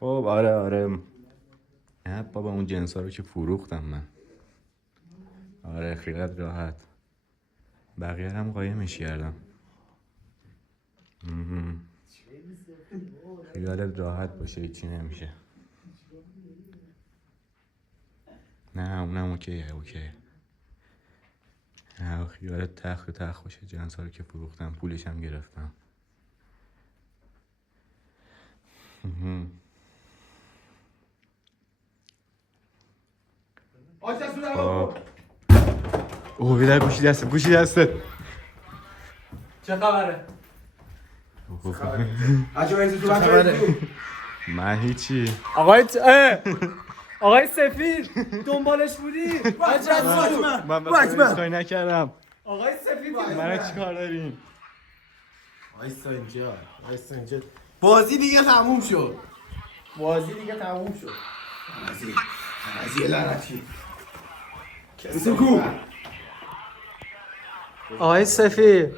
خب آره نه بابا اون جنس ها رو که فروختم من. آره خیالت راحت، بقیه هم قایمش کردم. خیالت راحت باشه، هیچی نمیشه. نه اونم اوکی. نه خیالت تخت باشه، جنس ها رو که فروختم پولش هم گرفتم. اوه بیدر گوشی دستت. چه خبره؟ من هیچی. آقای سفید دنبالش بودی؟ من کاری نکردم. آقای سفید من چی کار داریم؟ وایسا اینجا بازی دیگه تموم شد. بازی لعنتی کسی کو؟ آقای سفید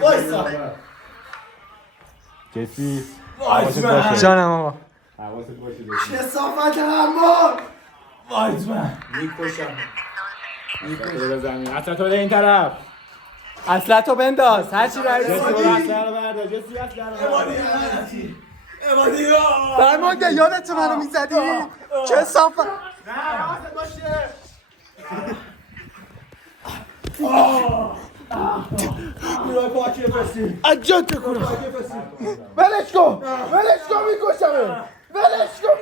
وایسا کسی جانم آقا. حواست باشه. کثافت همون وایسا میکشم. اصلا این طرف. اصلتو بنداز هرچی رئیس امادی فرمانده یادت منو میزدی؟ چه صافت نه حواست باشه. میرای پاکی فسی اجا تکونه ولش کن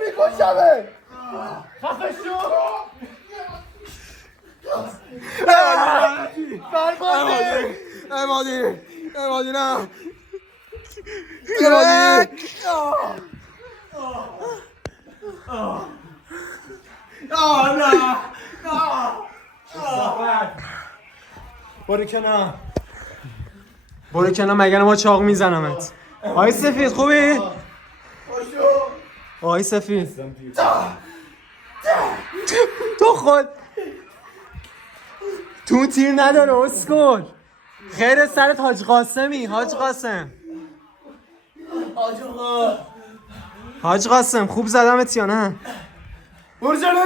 میکشمه خفه شو. امادی نه برو کنار مگه ما چاق میزنمت. آقای سفید خوبی؟ آقای سفید تو خود تو تیر نداره اسکل. خیر سرت حاج قاسمی. حاج قاسم خوب زدمت یا نه؟ برو جلو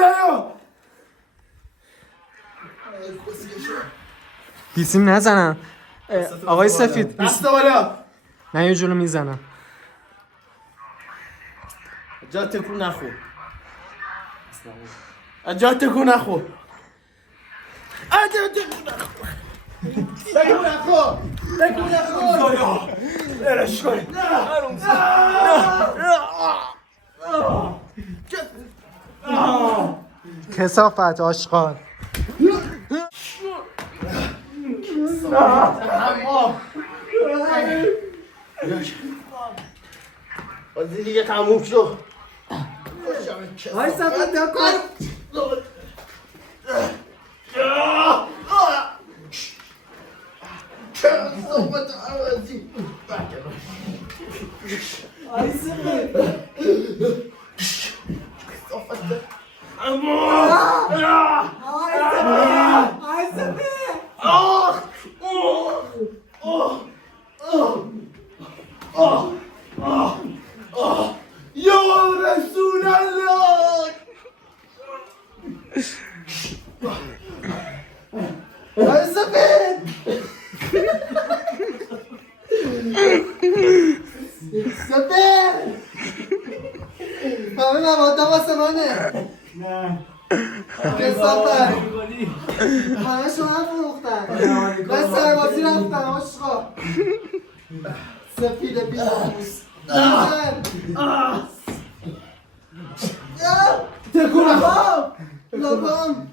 بیسیم نزنم. آقای سفید دست بالا نه یه جلو میزنم. جا تکون نخور. جا تکون نخور. ارش کنی کثافت آشغال. بازی دیگه تموم شد. آقای سفید نکن. یا رسول الله آی سفید همه مواده واسه منه. نه کسافت همه شما هم فروختن. من سربازی رفتم عشقا. سفید بیاموز تکونه خواب لبام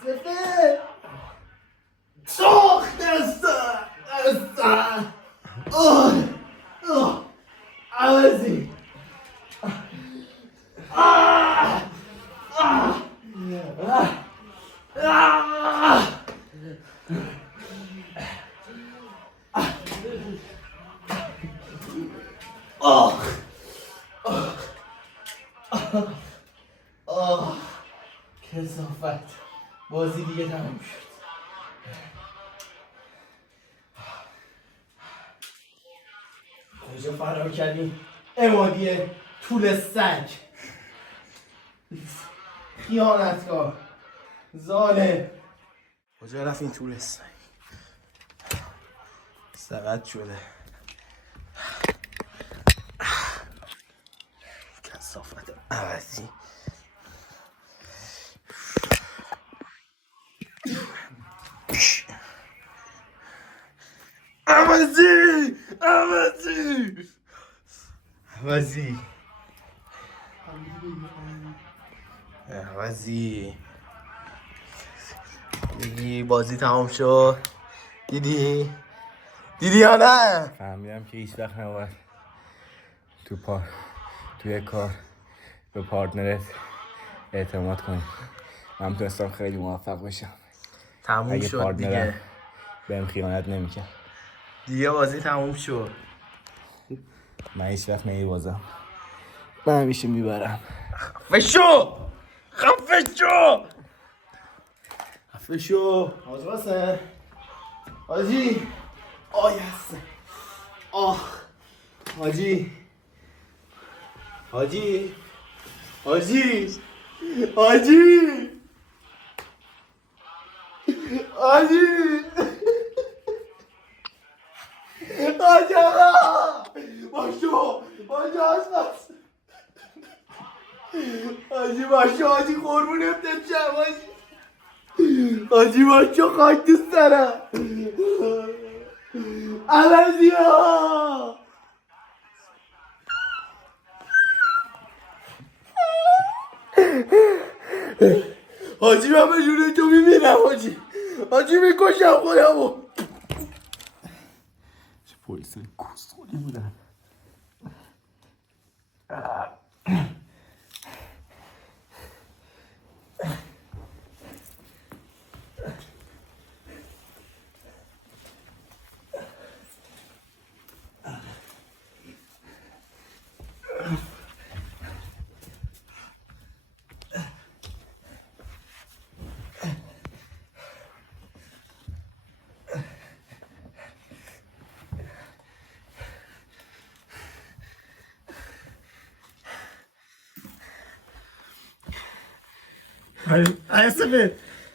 سفید سوخت عوضی صافت بازی دیگه تموم شد. کجا فرار کردیم امادی طول سگ، خیانتکار، ظالم. کجا رفت این طول سگ؟ سقط شده. کثافت عوضی. عوضی دیدی بازی تمام شد. دیدی یا نه؟ فهمیدم که هیچ وقت نباید توی کار به پارتنرت اعتماد کنی. من تونستم خیلی موفق بشم. تموم اگه شد پارتنرم دیگه. بهم خیانت نمی‌کرد. دیگه بازی تموم شد. من هیچ وقت نمیبازم. من همیشه میبرم. خفه شو حاج قاسم. حاجی آیس آه حاجی آقا حاجی قربونت بشم حاجی باشو خاک تو سرم عوضی ها. حاجی من به جونه تو میمیرم حاجی میکشم خودمو. چه پلیس کسخلی بودن. آی سفید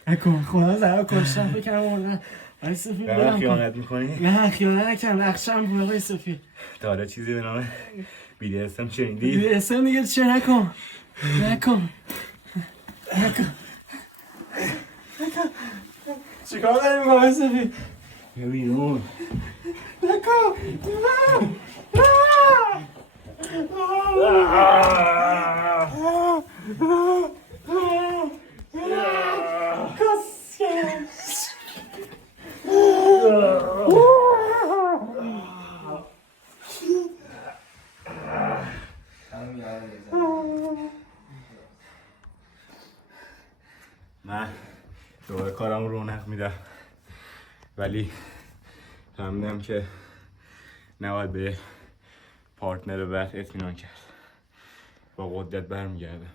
نکن خدا زهر کشتم بکنم مردن. آی سفید به من خیانت میکنی؟ نه خیانت نکردم. نقشم بود آقای سفید. تا حالا چیزی به نام BDSM شنیدی؟ BDSM دیگه چه نکن چیکار داری میکنم آی سفید؟ بیرون. من دوباره کارم رونق میدم ولی فهمیدم که نباید به پارتنر بعد اطمینان کرد. با قدرت برمیگردم.